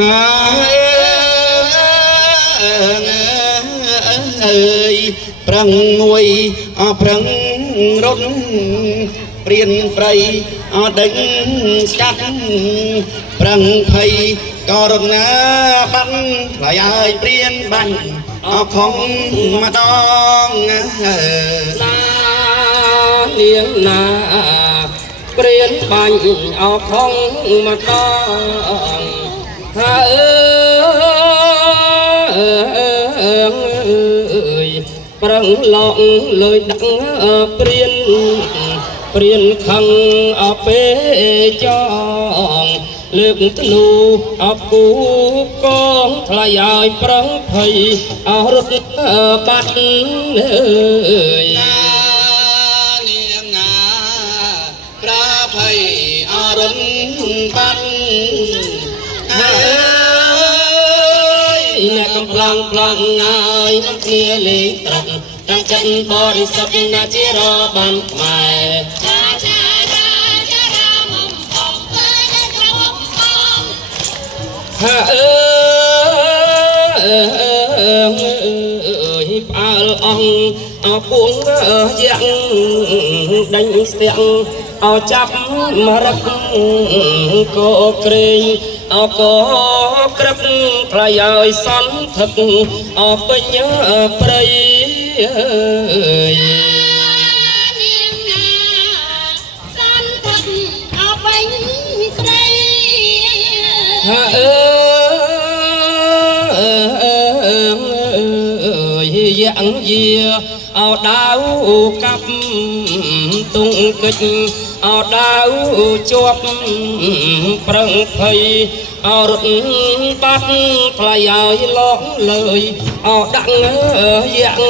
เอ่ยปรังงวยปรังรถเปลี่ยนไปดึงจัดปรังไผ่ก็รถน้าบันลายเปลี่ยนบันของมาดองนาเนียงนาเปลี่ยนบันของมาดองปรังหลอกเลยดังเปลี่ยนขังเปจองเลือกธนูปูกองทลายปรังไผ่รถบัดเนียงนาพระไผ่รถบัดและกำลังพลังงายน้ำเกลือเลี้ยตรักตั้งจันบริสุทธิ์นาจิรอบันใหม่ปาลองปวงยังดังเสียงจับมารักก็เกรงก็กระพุ้งพลายสันทักไปเยอะไปยังเยียดาวกับตุงกิจดาวจวบปรังไผ่รถบัดพลายล้อเลยดังยัง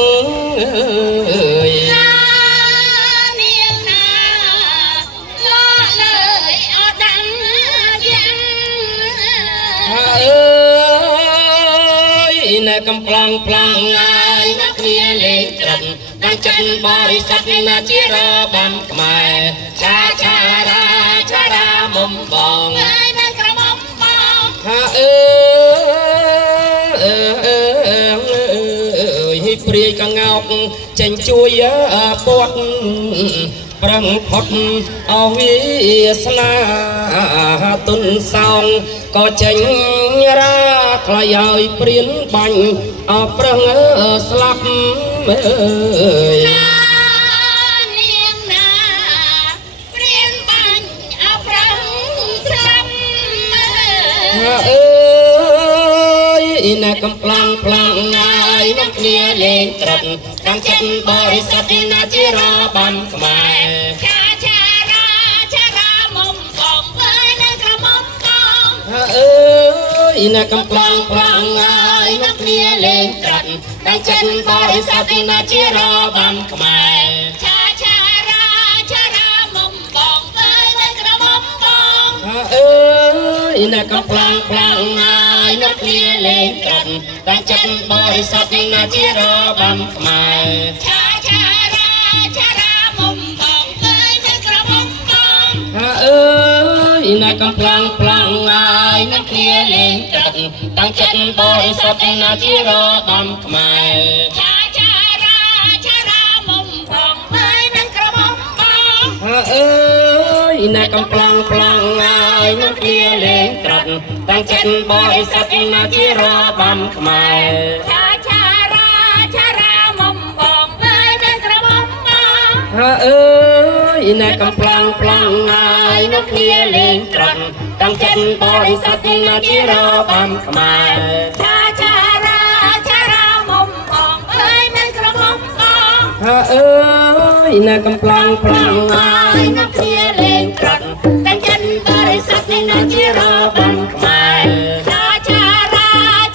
ในกำลังพลังงายนักเรียนเล่นตรันดังจันบริษัทนาจิราบัมหมายชารามุมบองเปรียกังเงาเจนช่วยปวดปรังพดวิสนาตุนสองก็เจนราคลายเปลี่ยนบันปรังสลับในกำลังพลังงายน้ำเกลือเล่นตรันตั้งจันบริษัทนาจิราบันใหม่ชารามุมกองเอ้ยในกระมุมกองในกำลังพลังงายน้ำเกลือเล่นตรันตั้งจันบริษัทนาจิราบันใหม่ชารามุมกองเอ้ยในกระมุมกองในกำลังพลังงายน้ำเกลือเล่นตรันตั้งจันบริษัทนาจิราบันใหม่ชารามุมกองเอ้ยในกระมุมกองในกำลังพลังงายน้ำเกลือเล่นตรันตั้งจันบริษัทนาจิราบันใหม่ชารามุมกองเอ้ยในกระมุมกองในกำลังพลังงายน้ำเกลือเล่นตรันตั้งจันบริษัทนาจิราบันใหม่ชารามุมกองเอ้ยในกระมุมกองในกำลังพลังงายน้ำเกลือเล่นตรันตั้งจันบริษัทนาจิราบันใหม่ชารามุมกองเอ้ยในกระมุมกองในกำลังพลังงายน้ำเกลือเล่นตรันตั้งจันบริษัทนาจิราบันใหม่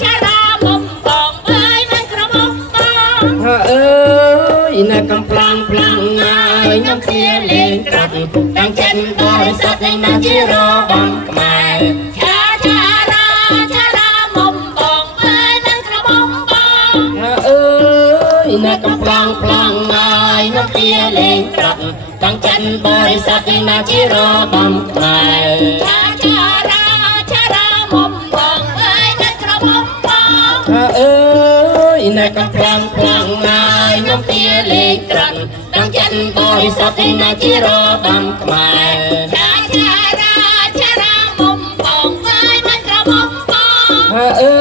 ชารามุมกองเอ้ยในกระมุมกองในกำลังพลังงายน้ำเกลือเล่นตรันตั้งจันบริษัทนาจิราบันใหม่ชารามุมกองเอ้ยในกระมุมกองในกำลังพลังงายน้ำเกลือเล่นตรันตั้งจันบริษัทนาจิราบันใหม่ชารามุมกองเอ้ ងត្រង់ទាំងចិត្តបរិសុទ្ធណាជារបំខ្មែរចាចារាមុំបងហើយមិនក្រមុំបងអើ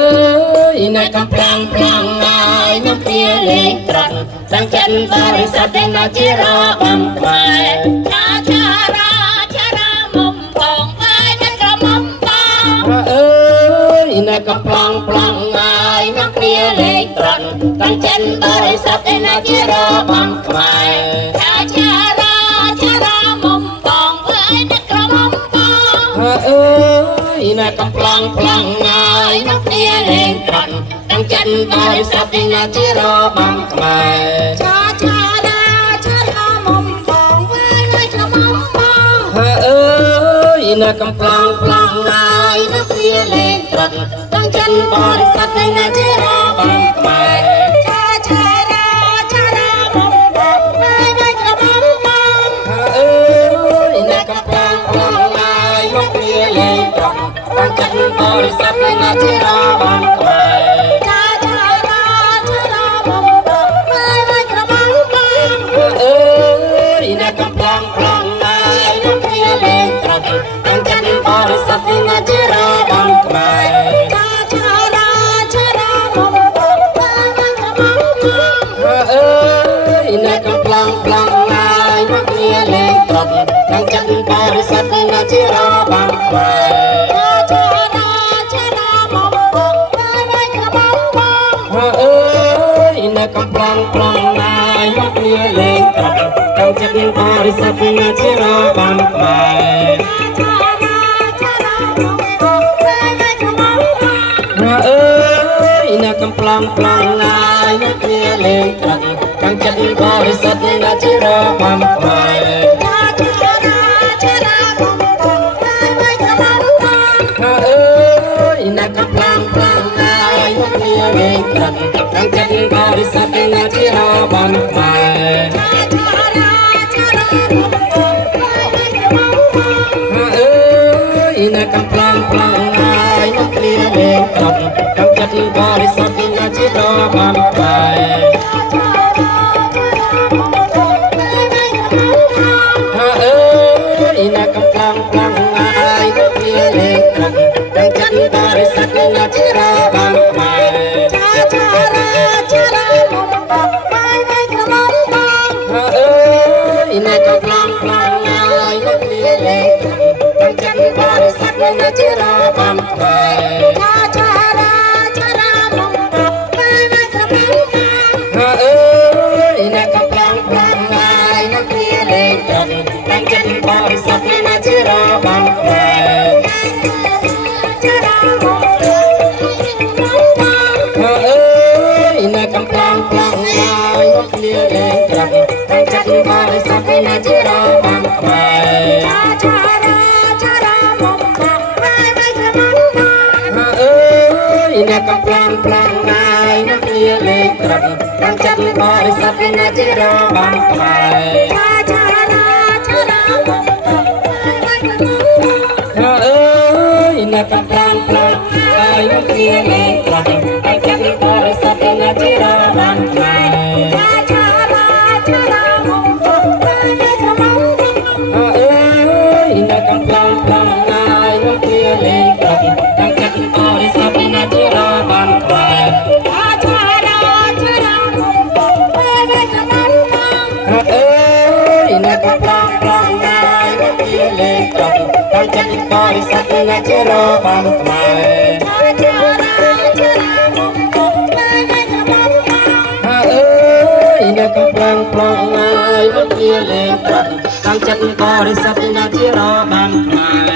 យនៅកំប្លាំងប្លង់ហើយមកគ្នាលេងត្រង់ទាំងចិត្តបរិសុទ្ធណាជារបំខ្មែរចាចារាមុំបងហើយមិនក្រមុំបងអើយនៅកំប្លាំងប្លង់ហើយមកគ្នាលេងត្រង់ទាំងចិត្តបរិសុទ្ធណាជារបំខ្មែរចាចារាមុំបងហើយមិនក្រមុំបងអើយនៅកំប្លាំងប្លង់ហើយមកគ្នាលេងត្រង់ទាំងចិត្តបរិសុទ្ធណាជារបំខ្មែរចាចារាមុំបងហើយមិនក្រមុំបងអើយនៅកំប្លាំងប្លង់ហើយមកគ្នាលេងត្រង់ទាំងចិត្តបរិសុទ្ធណាជារបំខ្មែរចាចារាមុំបងហើយមិនក្រមុំបងអើយនៅកំប្លាំងប្លង់ហើយមកគ្នាលេងត្រង់ទាំងចិត្តបរិសុទ្ធណាជារបំខ្មែរចាចារាមុំបងហើយមិនក្រមុំបងអើយនៅកំប្លាំងប្លង់ហើយមកគ្នាលេងត្រង់ទាំងចិត្តបរិសុទ្ធណាជារបំខ្មែរចាចារាមុំបងហើយមិនក្រមុំបងអើយនៅកំប្លាំងប្លង់ហើយមកគ្នាលេងត្រង់ទាំងចិត្តបរិសុទ្ធណាជារបំខ្មែរចាចារាមុំបងហើយមិនក្រមុំបងអើយនៅកំប្លាំងប្លង់ហើយមកគ្នាលេងត្រង់ទាំងចិត្តបរិសុទ្ធណាជារបំខ្មែរចារាមុំបងហើយមិនក្រមុំបងអើយនៅកំប្លាំងប្លង់ហើយមកគ្នាលេងត្រង់ទាំងចិត្តបរិសុទ្ធណាជារបំខ្មែរចាចារាមុំបងហើយមិនក្រមុំបងអើយនៅកំប្លាំងប្លង់ហើយមកគ្នាលេងត្រង់ទាំងចិត្តបរិសុទ្ធណាជារបំខ្មែរចាចារាមុំបងហើយមិនក្រមុំបងអើយនៅកំប្លាំងប្លង់ហើយមកគ្នាលេងត្រង់ទាំងចិត្តបរិសុទ្ធណាជារបំខ្មែរចាចារាមុំបងហើយមិនក្រមុំបងអើយនៅកំប្លាំងប្លង់ហើយមកគ្នាលេងត្រង់ទាំងចិត្តបរិសុទ្ធណាជារបំខ្មែរចាចារាមុំបងហើយមិនក្រមុំបងអើយនៅកំប្លាំងប្លង់ហើយមកគ្នាលេងត្រង់ទាំងចិត្តបរិសុទ្ធណាជារបំខ្មែរចាចារាមុំបងហើយមិនក្រមុំបងអើយនៅកំប្លាំងប្លង់ហើយមកគ្នាលេងត្រង់ទាំងចិត្តបរិសុទ្ធណាជារបំខ្មែរចារាមុំបងអើយនៅកំប្លាំងប្លង់ហើយមកគ្នាលេងត្រង់ទាំងចិត្តបរិសុទ្ធណាជារបំខ្មែរចាចារាមុំបងហើយមិនក្រមុំបងអើយនៅកំប្លាំងប្លង់ហើយមកគ្នាលេងត្រង់ទាំងចិត្តបរិសុទ្ធណាជារបំខ្មែរចាចារាមុំបងហើយមិនក្រមុំបងអើយនៅកំប្លាំងប្លង់ហើយមកគ្នាលេងត្រង់ទាំងចិត្តបរិសុទ្ធណាជារបំខ្មែរចាចារាមុំបងហើយមិនក្រមុំបងអើយនៅកំប្លាំងប្លង់ហើយមកគ្នាលេងត្រង់ទាំងចិត្តបរិសុទ្ធណាជារបំខ្មែរចាចារាមុំបងហើយមិនក្រមុំបងអើយនៅកំប្លាំងប្លង់ហើយមកគ្នាលេងត្រង់ទាំងចិត្តបរិសុទ្ធណាជារបំខ្មែរចាចារាមុំបងហើយមិនក្រមុំបងអើយនៅកំប្លាំងប្លង់ហើយមកគ្នាលេងត្រង់ទាំងចិត្តបរិសុទ្ធណាជារបំខ្មែរ